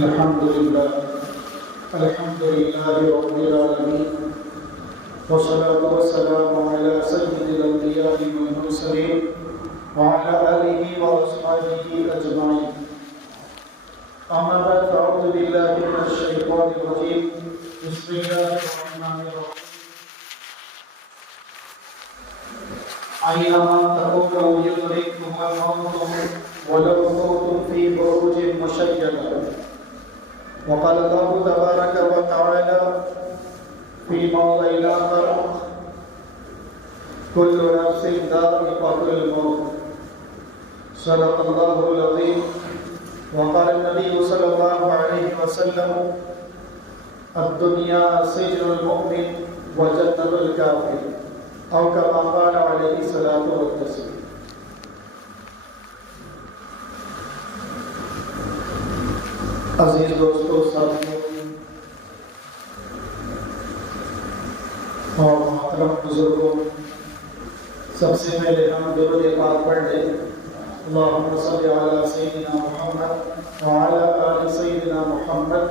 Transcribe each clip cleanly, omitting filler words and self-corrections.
الحمد لله رب العالمين والصلاة والسلام على سيد الأنبياء والمرسلين وعلى آله وأصحابه أجمعين. أما بعد فأعوذ بالله من الشيطان الرجيم. بسم الله الرحمن الرحيم. أينما تكونوا يدرككم الموت ولو كنتم في بروج مشيدة. وقال الله تبارك وتعالى في موضع آخر: كل نفس ذائقة الموت. صدق الله العظيم. وقال النبي صلى الله عليه وسلم: الدنيا سجن المؤمن وجنة الكافر، او كما قال علیہ الصلوۃ والتسلیم. عزیز دوستو، ساتھیو اور محترم بزرگوں، سب سے پہلے ہم درود پاک پڑھ لیں. اللہم صل علی سیدنا محمد وعلی آل سیدنا محمد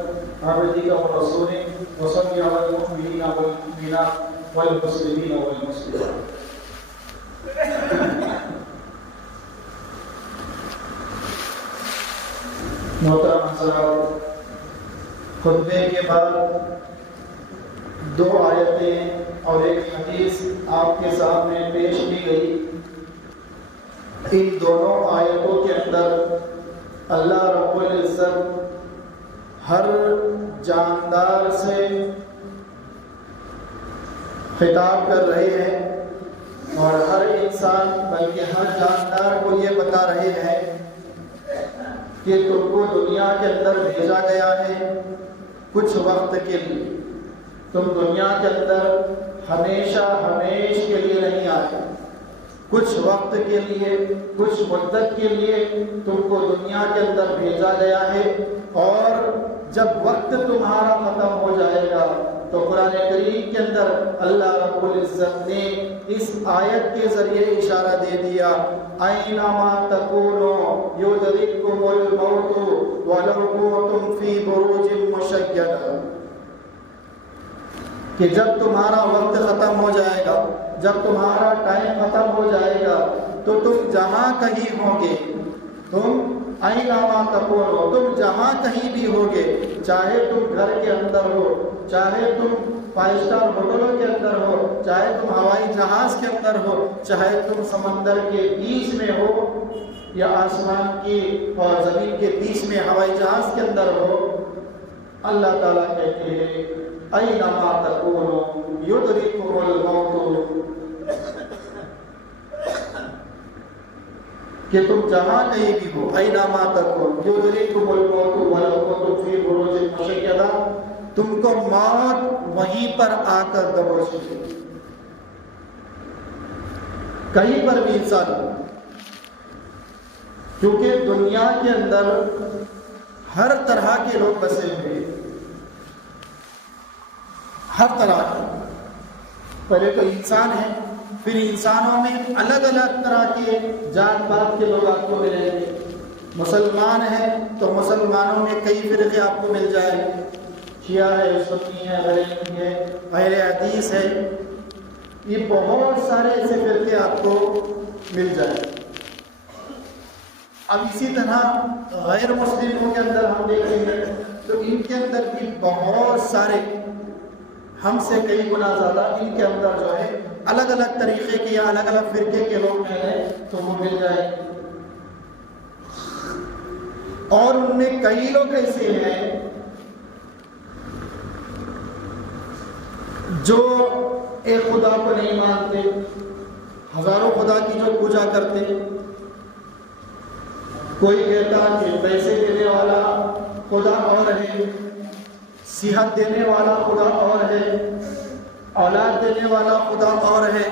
عبدک ورسولک وصل علی المؤمنین والمؤمنات والمسلمین والمسلمات. محترم حضرات، خطبے کے بعد 2 آیتیں اور ایک حدیث آپ کے سامنے پیش کی گئی. ان دونوں آیتوں کے اندر اللہ رب العزت ہر جاندار سے خطاب کر رہے ہیں اور ہر انسان بلکہ ہر جاندار کو یہ بتا رہے ہیں کہ تم کو دنیا کے اندر بھیجا گیا ہے کچھ وقت کے لیے. تم دنیا کے اندر ہمیشہ ہمیش کے لیے نہیں آئے، کچھ وقت کے لیے، کچھ مدت کے لیے تم کو دنیا کے اندر بھیجا گیا ہے. اور جب وقت تمہارا ختم ہو جائے گا تو قرآن کریم کے اندر اللہ رب العزت نے اس آیت کے ذریعے اشارہ دے دیا: اینما تکونوا یدرککم الموت ولو کنتم فی بروج مشیدہ، کہ جب تمہارا وقت ختم ہو جائے گا، جب تمہارا ٹائم ختم ہو جائے گا تو تم جہاں کہیں ہوں گے، تم اینما تکونوا، تم جہاں کہیں بھی ہوگے، چاہے تم گھر کے اندر ہو، چاہے تم 5 اسٹار ہوٹلوں کے اندر ہو، چاہے تم ہوائی جہاز کے اندر ہو، چاہے تم سمندر کے بیچ میں ہو یا آسمان کی اور زمین کے بیچ میں ہوائی جہاز کے اندر ہو، اللہ تعالیٰ کہتے ہیں اینما تکونوا یدرککم الموت، کہ تم جہاں کہیں بھی ہو، اینما تکونوا یدرککم الموت ولو کنتم فی بروج مشیدہ، تم کو موت وہیں پر آ کر دبوچ لے، کہیں پر بھی انسان ہو. کیونکہ دنیا کے اندر ہر طرح کے لوگ بسے ہوئے، ہر طرح کے. پہلے تو انسان ہے، پھر انسانوں میں الگ الگ طرح کے جات پات کے لوگ آپ کو ملیں گے. مسلمان ہیں تو مسلمانوں میں کئی فرقے آپ کو مل جائیں گے، شیعہ ہے، سنی ہے، غریبی ہے، اہل حدیث ہے، یہ بہت سارے ایسے فرقے آپ کو مل جائیں گے. اب اسی طرح غیر مسلموں کے اندر ہم دیکھیں گے تو ان کے اندر بھی بہت سارے، ہم سے کئی گنا زیادہ ان کے اندر جو ہے الگ الگ طریقے کے یا الگ الگ فرقے کے لوگ ملیں تو وہ مل جائیں. اور ان میں کئی لوگ ایسے ہیں جو ایک خدا کو نہیں مانتے، ہزاروں خدا کی جو پوجا کرتے. کوئی کہتا کہ پیسے دینے والا خدا اور ہے، صحت دینے والا خدا اور ہے، اولاد دینے والا خدا اور ہے.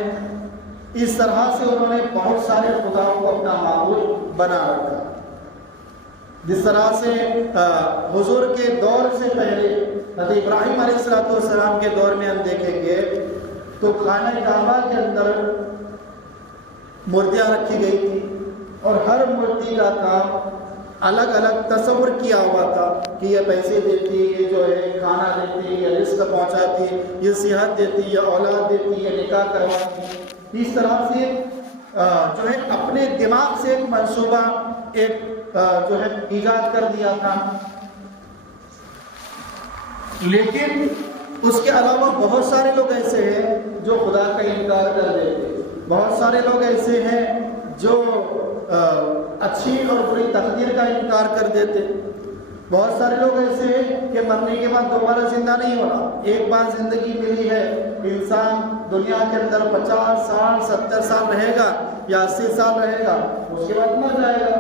اس طرح سے انہوں نے بہت سارے خداؤں کو اپنا معبود بنا رکھا. جس طرح سے حضور کے دور سے پہلے حضرت ابراہیم علیہ السلام کے دور میں ہم دیکھیں گے تو خانہ کعبہ کے اندر مورتیاں رکھی گئی تھی، اور ہر مورتی کا کام الگ الگ تصور کیا ہوا تھا کہ یہ پیسے دیتی، یہ جو ہے کھانا دیتی، یہ رزق پہنچاتی، یہ صحت دیتی، یہ اولاد دیتی، یہ نکاح کرواتی. اس طرح سے جو ہے اپنے دماغ سے ایک منصوبہ ایک جو ہے ایجاد کر دیا تھا. لیکن اس کے علاوہ بہت سارے لوگ ایسے ہیں جو خدا کا انکار کر دیتے. بہت سارے لوگ ایسے ہیں جو اچھی اور بری تقدیر کا انکار کر دیتے. بہت سارے لوگ ایسے ہیں کہ مرنے کے بعد دوبارہ زندہ نہیں ہونا. ایک بار زندگی ملی ہے، انسان دنیا کے اندر 50 سال 70 سال رہے گا یا 80 سال رہے گا، اس کے بعد مر جائے گا،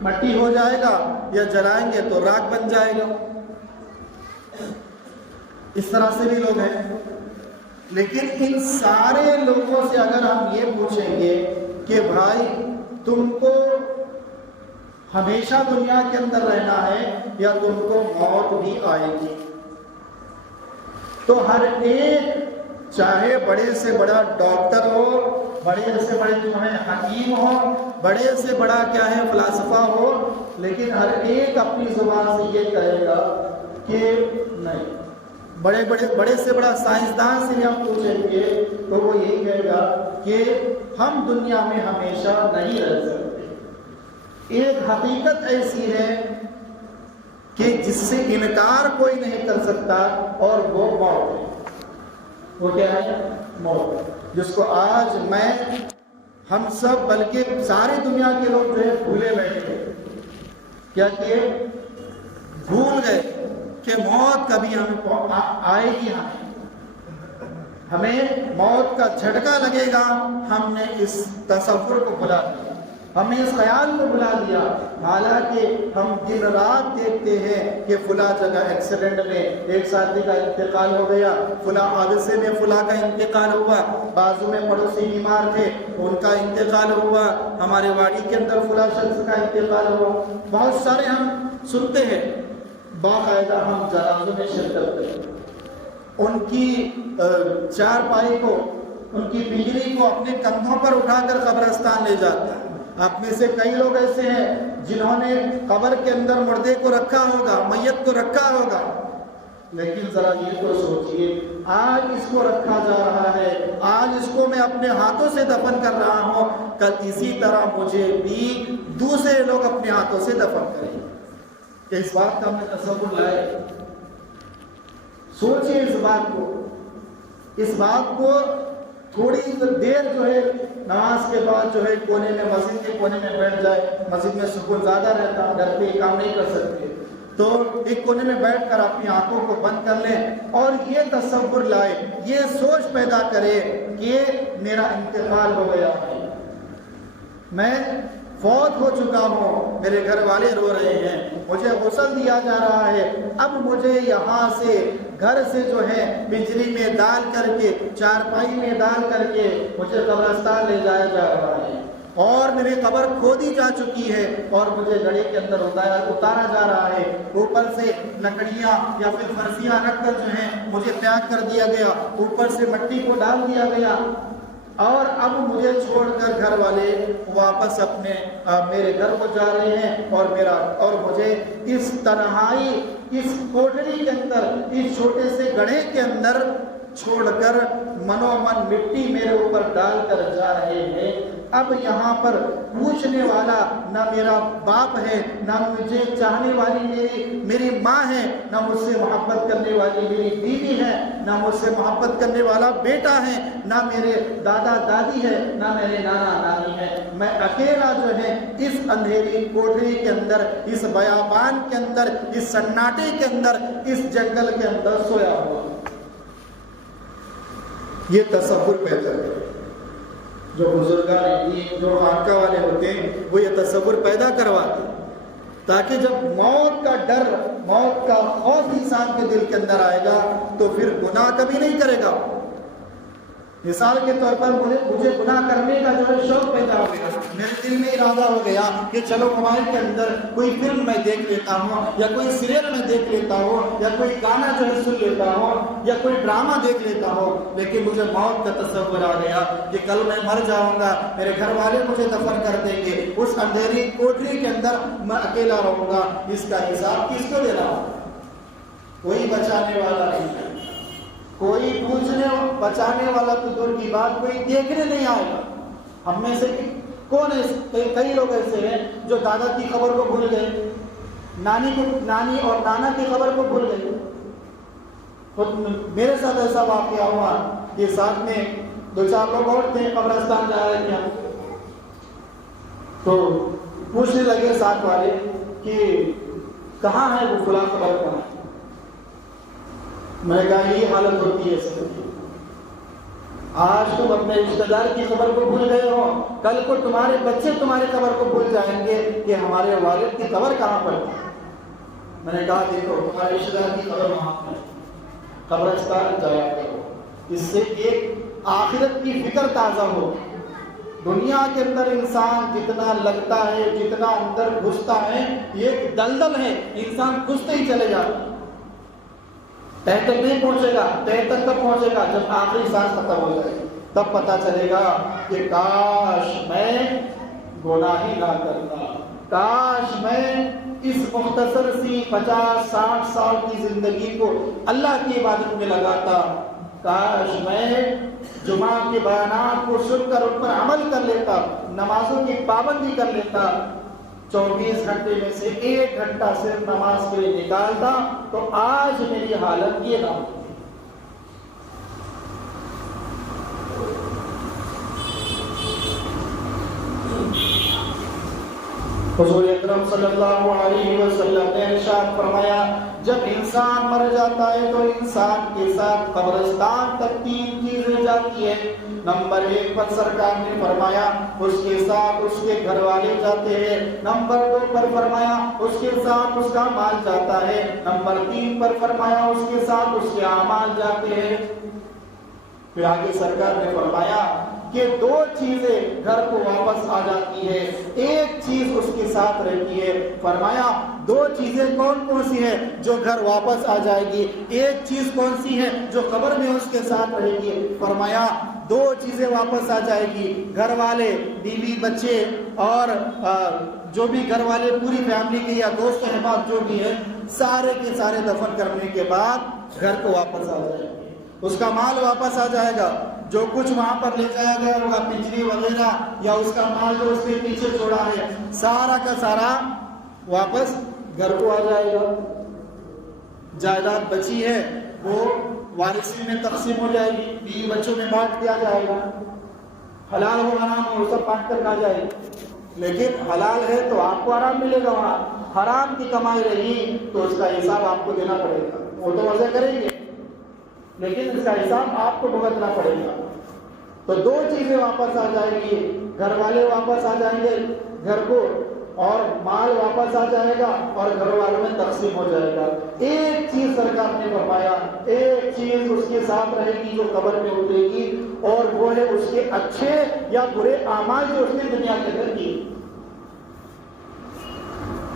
مٹی ہو جائے گا، یا جلائیں گے تو راکھ بن جائے گا. اس طرح سے بھی لوگ ہیں. لیکن ان سارے لوگوں سے اگر ہم یہ پوچھیں گے کہ بھائی تم کو ہمیشہ دنیا کے اندر رہنا ہے یا تم کو موت بھی آئے گی، تو ہر ایک، چاہے بڑے سے بڑا ڈاکٹر ہو، بڑے سے بڑے جو ہے حکیم ہو، بڑے سے بڑا کیا ہے فلسفہ ہو، لیکن ہر ایک اپنی زبان سے یہ کہے گا کہ نہیں. بڑے سے بڑا سائنسدان سے ہم پوچھیں گے تو وہ یہی کہے گا کہ ہم دنیا میں ہمیشہ نہیں رہ سکتے. ایک حقیقت ایسی ہے کہ جس سے انکار کوئی نہیں کر سکتا، اور وہ موت ہے. وہ کیا ہے؟ موت، جس کو آج میں، ہم سب، بلکہ ساری دنیا کے لوگ جو ہے بھولے بیٹھے. کیا کہ بھول گئے کہ موت کبھی ہمیں آئے گی. ہمیں موت کا جھٹکا لگے گا. ہم نے اس تصور کو بھلا دیا، ہم نے اس خیال کو بھلا دیا. حالانکہ ہم دن رات دیکھتے ہیں کہ فلاں جگہ ایکسیڈنٹ میں ایک ساتھی کا انتقال ہو گیا، فلاں حادثے میں فلاں کا انتقال ہوا، بازو میں پڑوسی بیمار تھے ان کا انتقال ہوا، ہمارے واڑی کے اندر فلاں شخص کا انتقال ہوا. بہت سارے ہم سنتے ہیں. باقاعدہ ہم جنازوں میں شرکت کرتے، ان کی چارپائی کو، ان کی پنجری کو اپنے کندھوں پر اٹھا کر قبرستان لے جاتے ہیں. آپ میں سے کئی لوگ ایسے ہیں جنہوں نے قبر کے اندر مردے کو رکھا ہوگا، میت کو رکھا ہوگا. لیکن ذرا یہ تو سوچئے، آج اس کو رکھا جا رہا ہے، آج اس کو میں اپنے ہاتھوں سے دفن کر رہا ہوں، کل اسی طرح مجھے بھی دوسرے لوگ اپنے ہاتھوں سے دفن کریں گے. کہ اس بات کا ہم نے تصور لائے. سوچیں اس بات کو تھوڑی دیر جو ہے نماز کے بعد جو ہے کونے میں، مسجد کے کونے میں بیٹھ جائے. مسجد میں سکون زیادہ رہتا، گھر پہ یہ کام نہیں کر سکتے، تو ایک کونے میں بیٹھ کر اپنی آنکھوں کو بند کر لیں اور یہ تصور لائے، یہ سوچ پیدا کرے کہ میرا انتقال ہو گیا ہے، میں فوت ہو چکا ہوں، میرے گھر والے رو رہے ہیں، مجھے غسل دیا جا رہا ہے، اب مجھے یہاں سے گھر سے جو ہے پنجری میں ڈال کر کے، چارپائی میں ڈال کر کے مجھے قبرستان لے جایا جا رہا ہے، اور میری قبر کھودی جا چکی ہے اور مجھے گڑھے کے اندر اتارا جا رہا ہے. اوپر سے لکڑیاں یا پھر فرشیاں رکھ کر جو ہے مجھے پیک کر دیا گیا، اوپر سے مٹی کو ڈال دیا گیا، اور اب مجھے چھوڑ کر گھر والے واپس اپنے میرے گھر کو جا رہے ہیں، اور مجھے اس تنہائی، اس کوٹڑی کے اندر، اس چھوٹے سے گڑھے کے اندر چھوڑ کر منو من مٹی میرے اوپر ڈال کر جا رہے ہیں. اب یہاں پر پوچھنے والا نہ میرا باپ ہے، نہ مجھے چاہنے والی میری ماں ہے، نہ مجھ سے محبت کرنے والی میری بیوی ہے، نہ مجھ سے محبت کرنے والا بیٹا ہے، نہ میرے دادا دادی ہے، نہ میرے نانا نانی ہے. میں اکیلا جو ہے اس اندھیری کوٹری کے اندر، اس بیابان کے اندر، اس سناٹے کے اندر، اس جنگل کے اندر سویا ہوا. یہ تصور پیدا ہے. جو بزرگان دین، جو خانقاہ والے ہوتے ہیں، وہ یہ تصور پیدا کرواتے ہیں تاکہ جب موت کا ڈر، موت کا خوف انسان کے دل کے اندر آئے گا تو پھر گناہ کبھی نہیں کرے گا. مثال کے طور پر مجھے گناہ کرنے کا جو ہے شوق پیدا ہو گیا، میرے دل میں ارادہ ہو گیا کہ چلو موبائل کے اندر کوئی فلم میں دیکھ لیتا ہوں، یا کوئی سیریل میں دیکھ لیتا ہوں، یا کوئی گانا جو ہے سن لیتا ہوں، یا کوئی ڈرامہ دیکھ لیتا ہوں، لیکن مجھے موت کا تصور آ گیا کہ کل میں مر جاؤں گا، میرے گھر والے مجھے دفن کر دیں گے، اس اندھیری کوٹری کے اندر میں اکیلا رہوں گا، اس کا حساب کس کو دینا؟ کوئی بچانے والا نہیں ہے، کوئی پوچھنے بچانے والا تو دور کی بات، کوئی دیکھنے نہیں آئے گا۔ ہم میں سے کون ہے؟ کئی لوگ ایسے ہیں جو دادا کی خبر کو بھول گئے، نانی اور نانا کی خبر کو بھول گئے۔ میرے ساتھ ایسا واقعہ ہوا کہ ساتھ میں 2-4 لوگ اور تھے، قبرستان جا رہے تھے، تو پوچھنے لگے ساتھ والے کہ کہاں ہے وہ فلاں خبر کہاں؟ میں نے کہا یہ حالت ہوتی ہے سب کی، آج تم اپنے رشتہ دار کی خبر کو بھول گئے ہو، کل کو تمہارے بچے تمہاری خبر کو بھول جائیں گے کہ ہمارے والد کی خبر کہاں پر تھی۔ میں نے کہا دیکھو تمہارے رشتہ دار کی خبر وہاں پر، قبرستان جایا کرو، اس سے ایک آخرت کی فکر تازہ ہو۔ دنیا کے اندر انسان جتنا لگتا ہے، جتنا اندر گھستا ہے، یہ ایک دلدل ہے، انسان گھستے ہی چلے جاتا ہے، تہ تک نہیں پہنچے گا۔ تہ تک کب پہنچے گا؟ جب آخری سانس ختم ہو جائے گی، تب پتہ چلے گا کہ کاش میں گناہ ہی نہ کرتا، کاش میں اس مختصر سی 50-60 سال کی زندگی کو اللہ کی عبادت میں لگاتا، کاش میں جمعہ کے بیانات کو سن کر ان پر عمل کر لیتا، نمازوں کی پابندی کر لیتا، 24 گھنٹے میں سے 1 گھنٹہ صرف نماز کے لیے نکالتا، تو آج میری حالت یہ نہ ہوتی۔ حضور اکرم صلی اللہ علیہ وسلم نے ارشاد فرمایا جب انسان مر جاتا ہے تو انسان کے ساتھ قبرستان تک 3 چیزیں جاتی ہیں۔ نمبر 1 پر سرکار نے فرمایا اس کے ساتھ اس کے گھر والے جاتے ہیں، نمبر 2 پر فرمایا اس کے ساتھ اس کا مال جاتا ہے، نمبر 3 پر فرمایا اس کے ساتھ اس کے اعمال جاتے ہیں۔ پھر آگے سرکار نے فرمایا کہ 2 چیزیں گھر کو واپس آ جاتی ہے، 1 چیز اس کے ساتھ رہتی ہے۔ فرمایا 2 چیزیں کون سی ہیں جو گھر واپس آ جائے گی، 1 چیز کون سی ہے جو قبر میں اس کے ساتھ رہے گی؟ فرمایا 2 چیزیں واپس آ جائے گی، گھر والے، بیوی، بچے، اور جو بھی گھر والے پوری فیملی کے یا دوست احباب جو بھی ہے، سارے کے سارے دفن کرنے کے بعد گھر کو واپس آ جائے گی، اس کا مال واپس آ جائے گا، جو کچھ وہاں پر لے جایا گیا ہوگا، پنجری وغیرہ یا اس کا مال جو اس نے پیچھے چھوڑا ہے، سارا کا سارا واپس گھر کو آ جائے گا۔ جائیداد بچی ہے وہ وارثین میں تقسیم ہو جائے گی، بیوی بچوں میں بانٹ دیا جائے گا، حلال ہو حرام ہو سب بانٹ کر کھا جائے گی۔ لیکن حلال ہے تو آپ کو آرام ملے گا، وہاں حرام کی کمائی رہی تو اس کا حساب آپ کو دینا پڑے گا۔ وہ تو مزے کریں گے لیکن اس کا حساب آپ کو بھگتنا پڑے گا۔ تو 2 چیزیں واپس آ جائے گی، گھر والے واپس آ جائیں گے گھر کو، اور مال واپس آ جائے گا اور گھر والوں میں تقسیم ہو جائے گا۔ 1 چیز سرکار نے فرمایا، 1 چیز اس کے ساتھ رہے گی جو قبر میں اترے گی، اور وہ ہے اس کے اچھے یا برے اعمال جو اس نے دنیا کے اندر کیے۔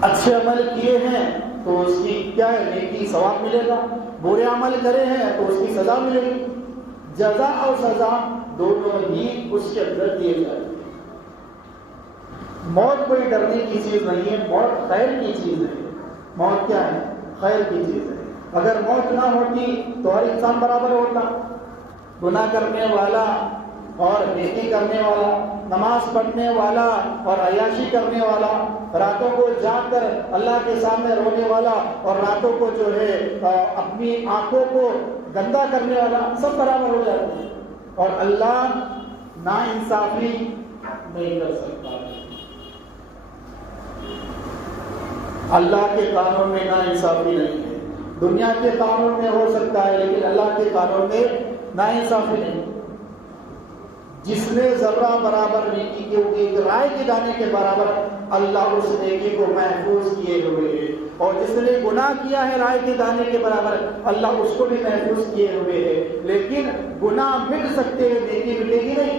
اچھے عمل کیے ہیں تو اس کی کیا ہے؟ نیکی ثواب ملے گا، برے عمل کرے ہیں تو اس کی سزا ملے گی۔ جزا اور سزا دونوں ہی اس کے اندر دیے جائیں گے۔ موت کوئی ڈرنے کی چیز نہیں ہے، موت خیر کی چیز ہے۔ موت کیا ہے؟ خیر کی چیز ہے۔ اگر موت نہ ہوتی تو ہر انسان برابر ہوتا، گناہ کرنے والا اور نیکی کرنے والا، نماز پڑھنے والا اور عیاشی کرنے والا، راتوں کو جاگ کر اللہ کے سامنے رونے والا اور راتوں کو جو ہے اپنی آنکھوں کو گندا کرنے والا، سب برابر ہو جاتے ہیں، اور اللہ ناانصافی نہیں کر سکتا۔ اللہ کے قانون میں ناانصافی نہیں ہے۔ دنیا کے قانون میں ہو سکتا ہے لیکن اللہ کے قانون میں ناانصافی نہیں۔ جس نے ذرہ برابر نیکی کی ہوگی، ایک رائے کے دانے کے برابر، اللہ اس نیکی کو محفوظ کیے ہوئے ہے، اور جس نے گناہ کیا ہے رائے کے دانے کے برابر، اللہ اس کو بھی محفوظ کیے ہوئے ہے۔ لیکن گناہ مٹ سکتے ہیں، نیکی مٹے گی نہیں.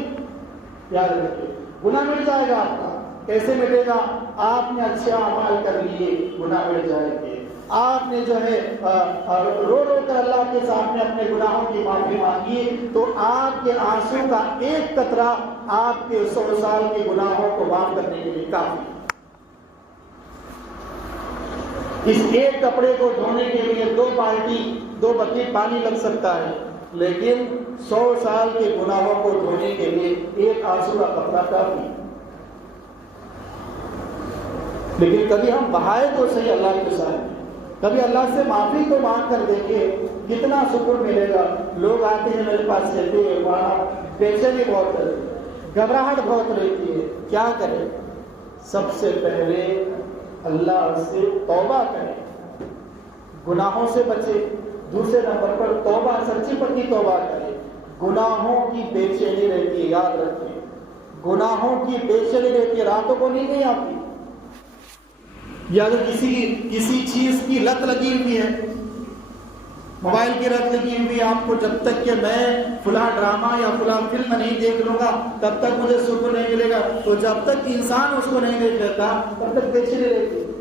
یاد رکھیے گناہ مٹ جائے گا آپ کا. کیسے مٹے گا؟ آپ نے اچھے اعمال کر لیے، گناہ مٹ جائیں گے. آپ نے جو ہے رو رو کر اللہ کے سامنے اپنے گناہوں کی معافی مانگی تو آپ کے آنسو کا ایک قطرہ آپ کے 100 سال کے گناہوں کو معاف کرنے کے لیے کافی. اس ایک کپڑے کو دھونے کے لیے 2 بکیٹ پانی لگ سکتا ہے، لیکن 100 سال کے گناہوں کو دھونے کے لیے ایک آنسو کا قطرہ کافی. لیکن کبھی ہم بہائے تو صحیح اللہ کے ساتھ، کبھی اللہ سے معافی کو مانگ کر دیکھیں کتنا سکون ملے گا. لوگ آتے ہیں میرے پاس کہتے ہیں وہاں بے چینی بہت ہے، گھبراہٹ بہت رہتی ہے. کیا کریں؟ سب سے پہلے اللہ سے توبہ کریں، گناہوں سے بچے. دوسرے نمبر پر توبہ، سچی پکی توبہ کریں. گناہوں کی بے چینی رہتی ہے، یاد رکھیں گناہوں کی بے چینی رہتی ہے. راتوں کو نیند نہیں آتی، یا اگر کسی چیز کی لت لگی ہوئی ہے، موبائل کی لت لگی ہوئی ہے آپ کو، جب تک کہ میں فلاں ڈرامہ یا فلاں فلم نہیں دیکھ لوں گا تب تک مجھے سکون نہیں ملے گا. تو جب تک انسان اس کو نہیں دیکھ لیتا تب تک بے چینی رہتی ہے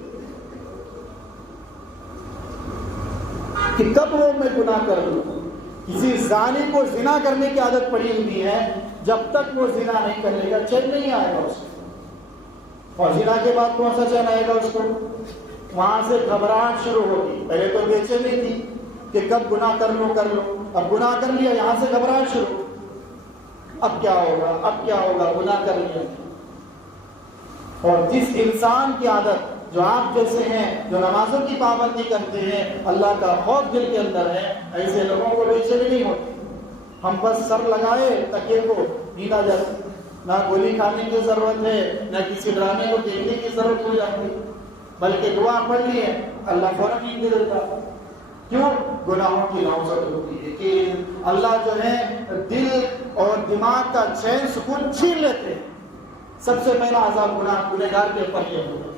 کہ کب وہ میں گناہ کر لوں. کسی زانی کو زنا کرنے کی عادت پڑی ہوئی ہے، جب تک وہ زنا نہیں کر لے گا چین نہیں آئے گا اس کو. اور زنا کے بعد کون سا چین آئے گا اس کو؟ وہاں سے گھبراہٹ شروع ہوگی. پہلے تو بے چینی تھی کہ کب گناہ کر لوں. اب گناہ کر لیا، یہاں سے گھبراہٹ شروع. اب کیا ہوگا؟ گناہ کر لیا. اور جس انسان کی عادت، جو آپ جیسے ہیں، جو نمازوں کی پابندی کرتے ہیں، اللہ کا خوف دل کے اندر ہے، ایسے لوگوں کو بے چینی نہیں ہوتی. ہم بس سر لگائے تکیے کو نیند آ جاتی. نہ گولی کھانے کی ضرورت ہے، نہ کسی ڈرامے کو دیکھنے کی ضرورت ہو جاتی، بلکہ دعا پڑھ لی ہے اللہ فوراً نیند دے دیتا. کیوں؟ گناہوں کی نوزت ہوتی ہے کہ اللہ جو ہے دل اور دماغ کا چین سکون چھین لیتے ہیں. سب سے پہلا عذاب گنہگار کے اوپر یہ ہوگا.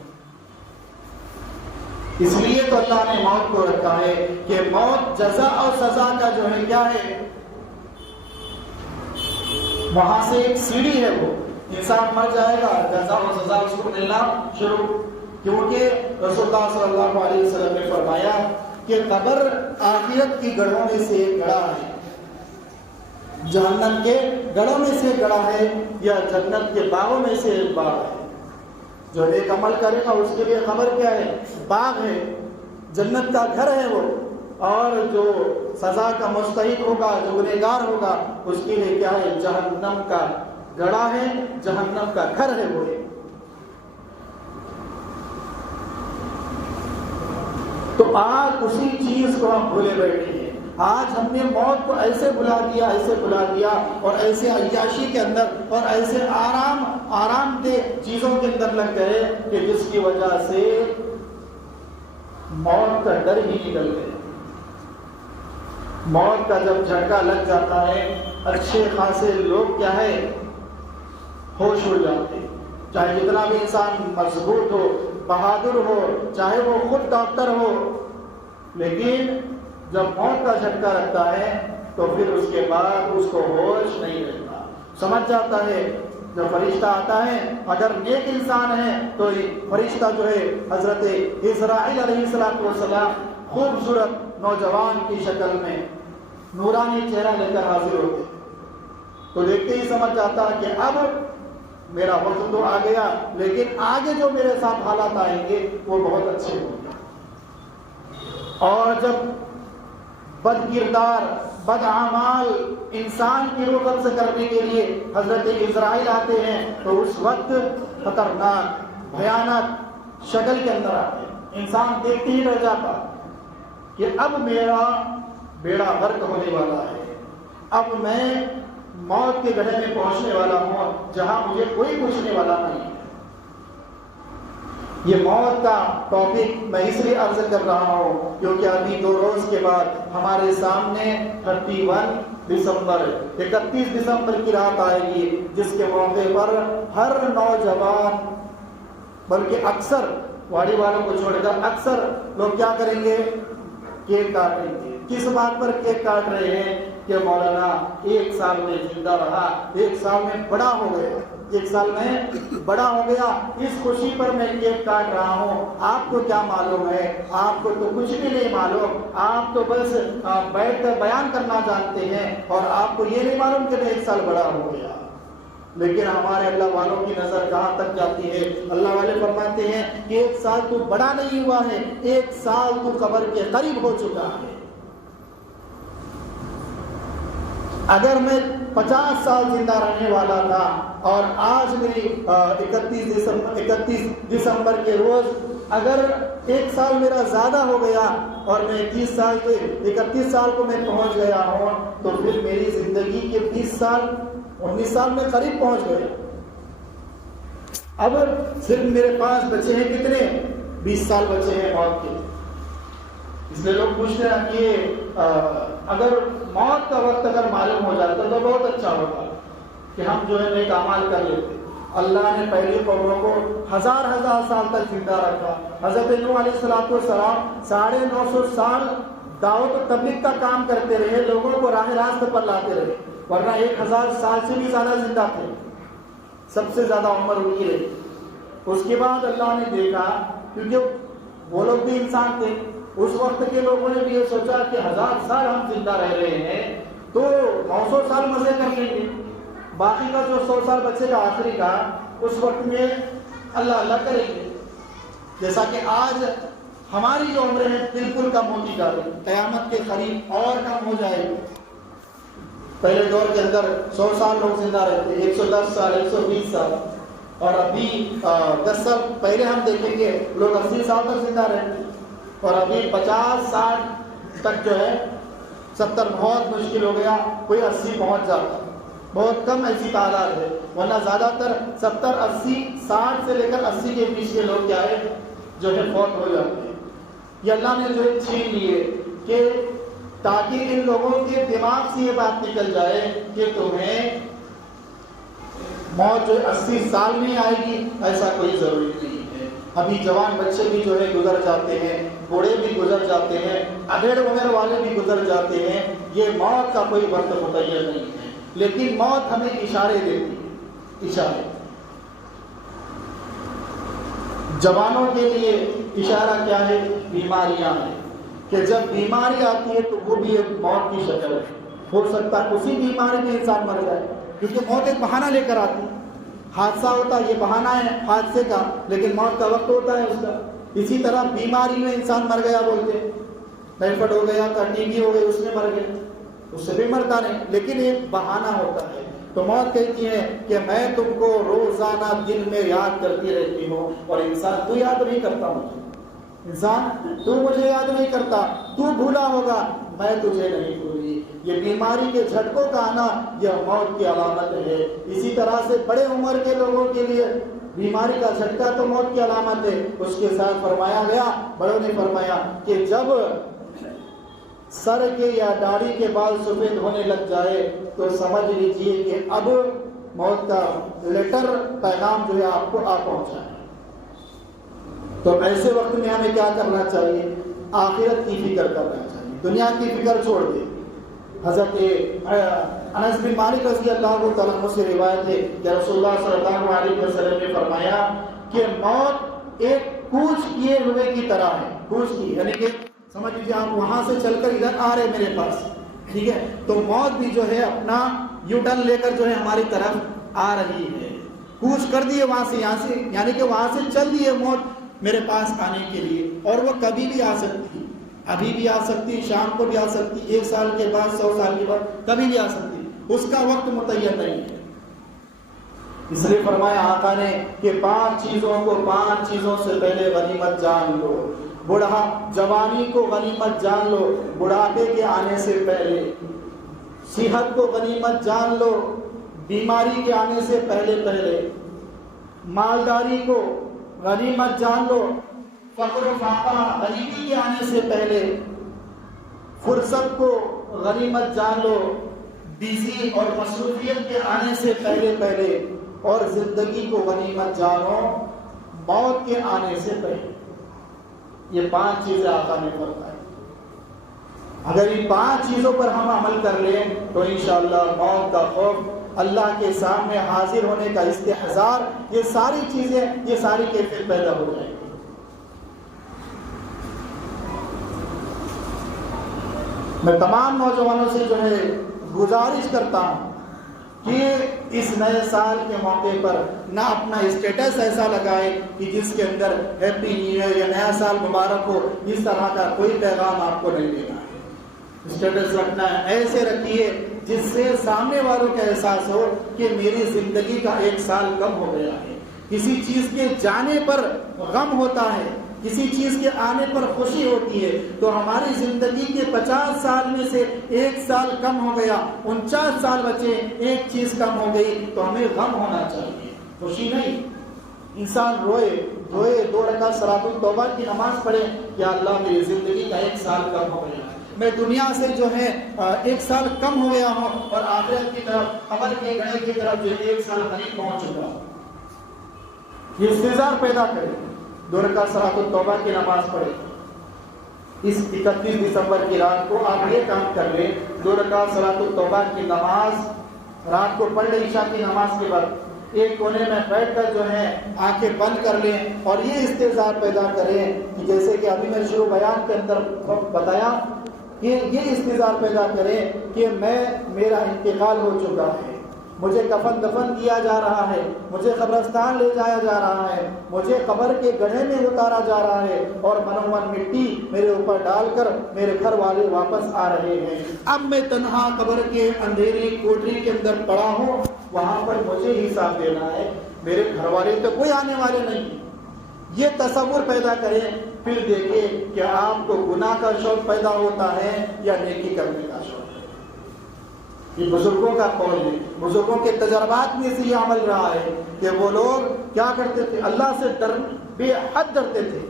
اس لیے تو اللہ نے موت کو رکھا ہے کہ موت جزا اور سزا کا جو ہے کیا ہے، وہاں سے ایک سیڑھی ہے. وہ انسان مر جائے گا، جزا اور سزا اس کو ملنا شروع. کیونکہ رسول اللہ صلی اللہ علیہ وسلم نے فرمایا کہ قبر آخرت کی گڑھوں میں سے ایک گڑھا ہے، جہنم کے گڑھوں میں سے ایک گڑھا ہے، یا جنت کے باغوں میں سے ایک باغ ہے. جو ایک عمل کرے گا اس کے لیے قبر کیا ہے؟ باغ ہے، جنت کا گھر ہے وہ. اور جو سزا کا مستحق ہوگا، جو گنہگار ہوگا، اس کے لیے کیا ہے؟ جہنم کا گڑھا ہے، جہنم کا گھر ہے وہ. تو آج اسی چیز کو ہم بھولے بیٹھے ہیں. آج ہم نے موت کو ایسے بلا دیا اور ایسے عیاشی کے اندر اور ایسے آرام دہ چیزوں کے اندر لگ گئے کہ جس کی وجہ سے موت کا ڈر ہی نکل گئے. موت کا جب جھٹکا لگ جاتا ہے، اچھے خاصے لوگ کیا ہے، ہوش ہو جاتے ہیں. چاہے جتنا بھی انسان مضبوط ہو، بہادر ہو، چاہے وہ خود ڈاکٹر ہو، لیکن جب موت کا جھٹکا لگتا ہے تو پھر اس کے بعد اس کو ہوش نہیں رہتا. سمجھ جاتا ہے جب فرشتہ آتا ہے، اگر نیک انسان ہے تو فرشتہ جو ہے حضرت اسرائیل علیہ السلام خوبصورت نوجوان کی شکل میں نورانی چہرہ لے کر حاضر ہوتے، تو دیکھتے ہی سمجھ جاتا کہ اب میرا وقت تو آ گیا، لیکن آگے جو میرے ساتھ حالات آئیں گے وہ بہت اچھے ہوں گے. اور جب بد کردار، بد اعمال انسان کی روح قبض کرنے کے لیے حضرت اسرائیل آتے ہیں تو اس وقت خطرناک بھیانک شکل کے اندر آتے ہیں. انسان دیکھتے ہی رہ جاتا کہ اب میرا بیڑا غرق ہونے والا ہے، اب میں موت کے گڑھے میں پہنچنے والا ہوں جہاں مجھے کوئی پوچھنے والا نہیں ہے. یہ موت کا ٹاپک میں اس لیے عرض کر رہا ہوں کیونکہ ابھی 2 روز کے بعد ہمارے سامنے 31 دسمبر کی رات آئے گی، جس کے موقع پر ہر نوجوان، بلکہ اکثر واڑی والوں کو چھوڑ کر اکثر لوگ کیا کریں گے؟ کیک کاٹیں گے. کس بات پر کیک کاٹ رہے ہیں؟ کہ مولانا 1 سال میں زندہ رہا، 1 سال میں بڑا ہو گیا، 1 سال میں بڑا ہو گیا، اس خوشی پر میں کیک کاٹ رہا ہوں، آپ کو کیا معلوم ہے؟ آپ کو تو کچھ بھی نہیں معلوم، آپ تو بس بیٹھ کر بیان کرنا جانتے ہیں، اور آپ کو یہ نہیں معلوم کہ میں 1 سال بڑا ہو گیا۔ لیکن ہمارے اللہ والوں کی نظر کہاں تک جاتی ہے؟ اللہ والے فرماتے ہیں کہ 1 سال تو بڑا نہیں ہوا ہے، 1 سال تو قبر کے قریب ہو چکا ہے۔ اگر میں 50 سال زندہ رہنے والا تھا اور آج میری 31 دسمبر کے روز اگر 1 سال میرا زیادہ ہو گیا اور میں 31 سال کو میں پہنچ گیا ہوں، تو پھر میری زندگی کے 20 سال 19 سال میں قریب پہنچ گئے۔ اب صرف میرے پاس بچے ہیں کتنے؟ 20 سال بچے ہیں موت کے۔ اس لیے لوگ پوچھتے ہیں کہ اگر موت کا وقت اگر معلوم ہو جاتا تو بہت اچھا ہوتا کہ ہم جو ہے نیک اعمال کر لیتے۔ اللہ نے پہلی قوموں کو ہزار سال تک زندہ رکھا۔ حضرت نوح علیہ السلام 950 سال دعوت و تبلیغ کا کام کرتے رہے، لوگوں کو راہ راست پر لاتے رہے، ورنہ 1000 سال سے بھی زیادہ زندہ تھے، سب سے زیادہ عمر ان کی رہی۔ اس کے بعد اللہ نے دیکھا، کیونکہ وہ لوگ بھی انسان تھے، اس وقت کے لوگوں نے بھی یہ سوچا کہ 1000 سال ہم زندہ رہ رہے ہیں تو 900 سال مزے کر لیں گے، باقی کا جو 100 سال بچے گا آخری کا، اس وقت میں اللہ کریں گے۔ جیسا کہ آج ہماری جو عمریں ہیں بالکل کم ہوتی جا رہی، قیامت کے قریب اور کم ہو جائے گی۔ پہلے دور کے اندر 100 سال لوگ زندہ رہتے، 110 سال 120 سال، اور ابھی 10 سال پہلے ہم دیکھیں گے لوگ 80 سال تک زندہ رہتے، اور ابھی 50 سال تک جو ہے 70 بہت مشکل ہو گیا، کوئی 80 پہنچ جاتا، بہت کم ایسی تعداد ہے، ورنہ زیادہ تر 70 80 60 سے لے کر 80 کے بیچ کے لوگ کیا ہے جو ہے فوت ہو جاتے ہیں۔ یہ اللہ نے جو ہے چھین لیے کہ تاکہ ان لوگوں کے دماغ سے یہ بات نکل جائے کہ تمہیں موت جو 80 سال میں آئے گی، ایسا کوئی ضروری نہیں ہے۔ ابھی جوان بچے بھی جو ہے گزر جاتے ہیں، بوڑھے بھی گزر جاتے ہیں، ادھیڑ عمر والے بھی گزر جاتے ہیں، یہ موت کا کوئی وقت متعین نہیں ہے، لیکن موت ہمیں اشارے دیتی ہے، اشارے۔ جوانوں کے لیے اشارہ کیا ہے؟ بیماریاں ہیں، کہ جب بیماری آتی ہے تو وہ بھی ایک موت کی شکل ہے۔ ہو سکتا ہے اسی بیماری میں انسان مر جائے، کیونکہ موت ایک بہانہ لے کر آتی ہے۔ حادثہ ہوتا ہے، یہ بہانہ ہے حادثے کا، لیکن موت کا وقت ہوتا ہے اس کا۔ اسی طرح بیماری میں انسان مر گیا بولتے، ٹائیفائڈ ہو گیا، ٹی بی ہو گئی، اس میں مر گیا، اس سے بھی مرتا نہیں، لیکن ایک بہانہ ہوتا ہے۔ تو موت کہتی ہے کہ میں تم کو روزانہ دن میں یاد کرتی رہتی ہوں، اور انسان تو یاد نہیں کرتا مجھے، انسان تو مجھے یاد نہیں کرتا، تو بھولا ہوگا، میں تجھے نہیں بھولی۔ یہ بیماری کے جھٹکوں کا آنا یہ موت کی علامت ہے۔ اسی طرح سے بڑے عمر کے لوگوں کے لیے بیماری کا جھٹکا تو موت کی علامت ہے۔ اس کے ساتھ فرمایا گیا، بڑوں نے فرمایا کہ جب سر کے یا داڑھی کے بال سفید ہونے لگ جائے تو سمجھ لیجئے کہ اب موت کا لیٹر پیغام جو ہے آپ کو آ پہنچا ہے۔ تو ایسے وقت میں ہمیں کیا کرنا چاہیے؟ آخرت کی فکر کرنا چاہیے، دنیا کی فکر چھوڑ دیں۔ حضرت انس بن مالک رضی اللہ تعالیٰ عنہ سے روایت ہے کہ رسول اللہ صلی اللہ علیہ وسلم نے فرمایا کہ موت ایک کوچ کیے ہوئے کی طرح ہے۔ کوچ کی یعنی کہ سمجھ لیجیے آپ وہاں سے چل کر ادھر آ رہے میرے پاس، ٹھیک ہے، تو موت بھی جو ہے اپنا یو ٹرن لے کر جو ہے ہماری طرف آ رہی ہے۔ کوچ کر دیے وہاں سے، یہاں سے، یعنی کہ وہاں سے چل دیے موت میرے پاس آنے کے لیے، اور وہ کبھی بھی آ سکتی، ابھی بھی آ سکتی، شام کو بھی آ سکتی، 1 سال کے بعد، 100 سال کے بعد، کبھی بھی آ سکتی، اس کا وقت متعین نہیں ہے۔ اس لیے فرمایا آقا نے کہ 5 چیزوں سے پہلے غنیمت جان لو۔ جوانی کو غنیمت جان لو بڑھاپے کے آنے سے پہلے، صحت کو غنیمت جان لو بیماری کے آنے سے پہلے، مالداری کو غنیمت جان لو فقر و فاقہ غریبی کے آنے سے پہلے، فرصت کو غنیمت جان لو بیزی اور مصروفیت کے آنے سے پہلے، اور زندگی کو غنیمت جانو موت کے آنے سے پہلے۔ یہ 5 چیزیں آقا نے فرمائی۔ اگر ان 5 چیزوں پر ہم عمل کر لیں تو انشاءاللہ موت کا خوف، اللہ کے سامنے حاضر ہونے کا استحضار، یہ ساری چیزیں، یہ ساری کیفیت پیدا ہو جائیں گی۔ میں تمام نوجوانوں سے جو ہے گزارش کرتا ہوں کہ اس نئے سال کے موقع پر نہ اپنا اسٹیٹس ایسا لگائے کہ جس کے اندر ہیپی نیو ایئر یا نیا سال مبارک ہو، اس طرح کا کوئی پیغام آپ کو نہیں دینا ہے۔ اسٹیٹس رکھنا ہے ایسے رکھیے جس سے سامنے والوں کا احساس ہو کہ میری زندگی کا 1 سال کم ہو گیا ہے۔ کسی چیز کے جانے پر غم ہوتا ہے، کسی چیز کے آنے پر خوشی ہوتی ہے، تو ہماری زندگی کے 50 سال میں سے 1 سال کم ہو گیا، 49 سال بچے، 1 چیز کم ہو گئی، تو ہمیں غم ہونا چاہیے، خوشی نہیں۔ انسان روئے 2 رکعت صلاۃ التوبہ کی نماز پڑھے، یا اللہ میری زندگی کا 1 سال کم ہو گیا، میں دنیا سے جو ہے 1 سال کم ہو گیا ہوں، اور آخرت کی طرف، قبر کے گڑھے کی طرف جو 1 سال قریب پہنچ چکا ہوں۔ یہ استحضار پیدا کرے، 2 رکعت صلاۃ التوبہ کی نماز پڑھے۔ اس 31 دسمبر کی رات کو آپ یہ کام کر لیں، 2 رکعت صلاۃ التوبہ کی نماز رات کو پڑھ لیں، عشاء کی نماز کے بعد ایک کونے میں بیٹھ کر جو ہے آنکھیں بند کر لیں، اور یہ استحضار پیدا کریں کہ جیسے کہ ابھی میں شروع بیان کے اندر بتایا کہ یہ استحضار پیدا کریں کہ میرا انتقال ہو چکا ہے، مجھے کفن دفن کیا جا رہا ہے، مجھے قبرستان لے جایا جا رہا ہے، مجھے قبر کے گڑھے میں اتارا جا رہا ہے، اور منومن مٹی میرے اوپر ڈال کر میرے گھر والے واپس آ رہے ہیں۔ اب میں تنہا قبر کے اندھیری کوٹری کے اندر پڑا ہوں، وہاں پر مجھے حساب دینا ہے، میرے گھر والے تو کوئی آنے والے نہیں۔ یہ تصور پیدا کریں، پھر دیکھیں کہ آپ کو گناہ کا شوق پیدا ہوتا ہے یا نیکی کرنے کا شوق۔ یہ بزرگوں کا قول ہے، بزرگوں کے تجربات میں سے یہ عمل رہا ہے کہ وہ لوگ کیا کرتے تھے، اللہ سے بے حد ڈرتے تھے۔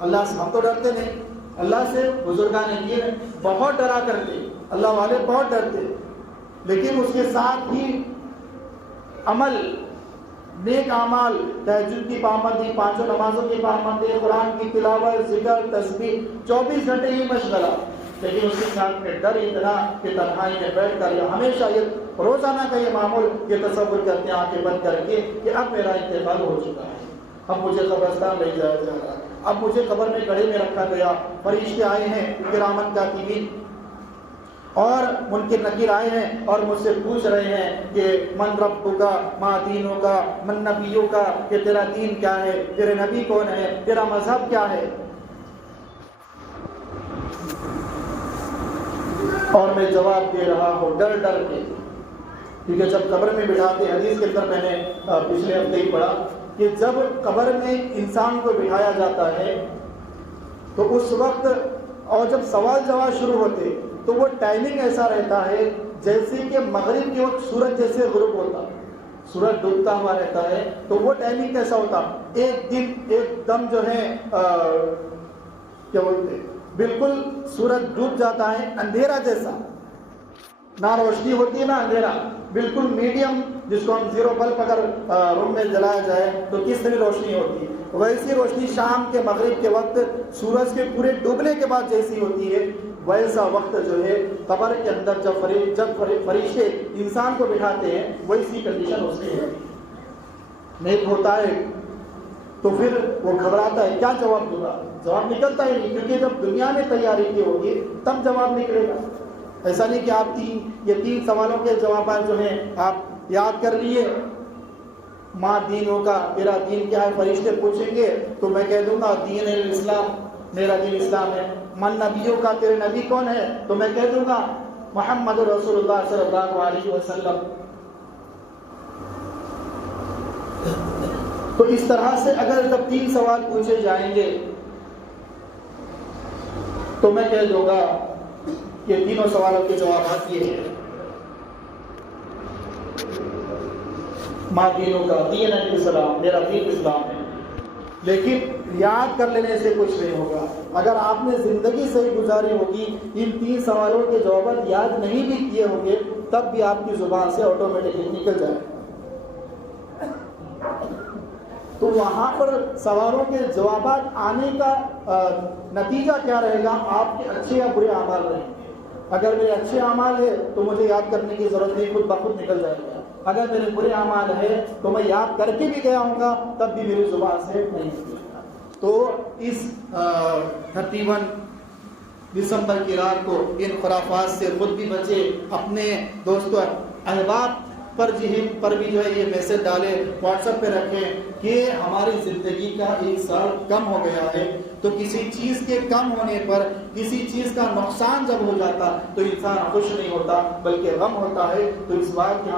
اللہ سے ہم تو ڈرتے نہیں، اللہ سے بزرگان دین بہت ڈرا کرتے، اللہ والے بہت ڈرتے، لیکن اس کے ساتھ ہی عمل، نیک اعمال، تہجد کی پابندی، 5 نمازوں کی پابندی، قرآن کی تلاوت، ذکر، تسبیح، 24 گھنٹے ہی مشغلہ، لیکن اس کے ساتھ میں ڈر اتنا کہ تنہائی میں بیٹھ کر یا ہمیشہ یہ روزانہ کا یہ معمول یہ تصور کرتے ہیں آنکھیں بند کر کے کہ اب میرا انتقال ہو چکا ہے، اب مجھے قبرستان لے جایا جا رہا ہے، اب مجھے قبر میں گڑھے میں رکھا گیا، فرشتے آئے ہیں کرامن کاتبین اور منکر نکیر آئے ہیں اور مجھ سے پوچھ رہے ہیں کہ من ربک ما دینک من نبیک، کہ تیرا دین کیا ہے، تیرے نبی کون ہے، تیرا مذہب کیا ہے۔ اور میں جواب دے رہا ہوں ڈر ڈر کے، کیونکہ جب قبر میں بٹھاتے، حدیث کے اندر میں نے پچھلے ہفتے ہی پڑھا کہ جب قبر میں انسان کو بٹھایا جاتا ہے تو اس وقت، اور جب سوال جواب شروع ہوتے تو وہ ٹائمنگ ایسا رہتا ہے جیسے کہ مغرب کے وقت سورج جیسے غروب ہوتا، سورج ڈوبتا ہوا رہتا ہے، تو وہ ٹائمنگ کیسا ہوتا، ایک دم جو ہے کیا بولتے ہیں، بالکل سورج ڈوب جاتا ہے، اندھیرا جیسا، نہ روشنی ہوتی ہے نہ اندھیرا، بالکل میڈیم، جس کو ہم 0 بلب اگر روم میں جلایا جائے تو کس طرح روشنی ہوتی ہے، ویسی روشنی شام کے مغرب کے وقت سورج کے پورے ڈوبنے کے بعد جیسی ہوتی ہے، ویسا وقت جو ہے قبر کے اندر جب فرشتے انسان کو بٹھاتے ہیں ویسی کنڈیشن اس کی ہوتی ہے۔ نیک ہوتا ہے تو پھر وہ گھبراتا ہے، کیا جواب دوں گا، جواب نکلتا ہی نہیں، کیونکہ جب دنیا میں تیاری کی ہوگی تب جواب نکلے گا۔ ایسا نہیں کہ آپ 3 سوالوں کے جوابات جو ہیں آپ یاد کر لیے، ماں دینوں کا، میرا دین کیا ہے، فرشتے پوچھیں گے تو میں کہہ دوں گا دین الاسلام، میرا دین اسلام ہے۔ من نبیوں کا، تیرے نبی کون ہے، تو میں کہہ دوں گا محمد رسول اللہ صلی اللہ علیہ وسلم۔ تو اس طرح سے اگر جب 3 سوال پوچھے جائیں گے تو میں کہہ دوں گا کہ تینوں سوالوں کے جوابات یہ ہیں، ماں دینوں کا، دین الاسلام، میرا دین اسلام ہے۔ لیکن یاد کر لینے سے کچھ نہیں ہوگا، اگر آپ نے زندگی صحیح گزاری ہوگی، ان 3 سوالوں کے جوابات یاد نہیں بھی کیے ہوں گے تب بھی آپ کی زبان سے آٹومیٹکلی نکل جائے۔ تو وہاں پر سوالوں کے جوابات آنے کا نتیجہ کیا رہے گا، آپ کے اچھے یا برے اعمال رہیں گے۔ اگر میرے اچھے اعمال ہے تو مجھے یاد کرنے کی ضرورت نہیں، خود بخود نکل جائے گا۔ اگر میرے برے اعمال ہے تو میں یاد کر کے بھی گیا ہوں گا تب بھی میری زبان سے نہیں نکلے گا۔ تو اس 31 دسمبر کی رات کو ان خرافات سے خود بھی بچے، اپنے دوستوں احباب پر بھی جو ہے یہ میسج ڈالے، واٹس ایپ پہ رکھیں کہ ہماری زندگی کا 1 سال کم ہو گیا ہے۔ تو کسی چیز کے کم ہونے پر، کسی چیز کا نقصان جب ہو جاتا تو انسان خوش نہیں ہوتا بلکہ غم ہوتا ہے۔ تو اس بات کی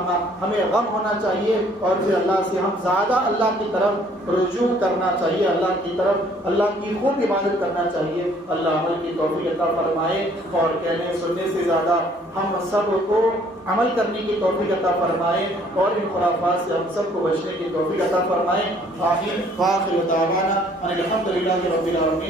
ہمیں غم ہونا چاہیے اور پھر اللہ سے ہم زیادہ اللہ کی طرف رجوع کرنا چاہیے، اللہ کی طرف، اللہ کی خوب عبادت کرنا چاہیے۔ اللہ عمل کی توفیق عطا فرمائے اور کہنے سننے سے زیادہ ہم سب کو عمل کرنے کی توفیق عطا فرمائے اور ان خرافات سے ہم سب کو بچنے کی توفیق عطا فرمائے۔ آمین۔ وآخر دعوانا ان الحمد للہ رب العالمین۔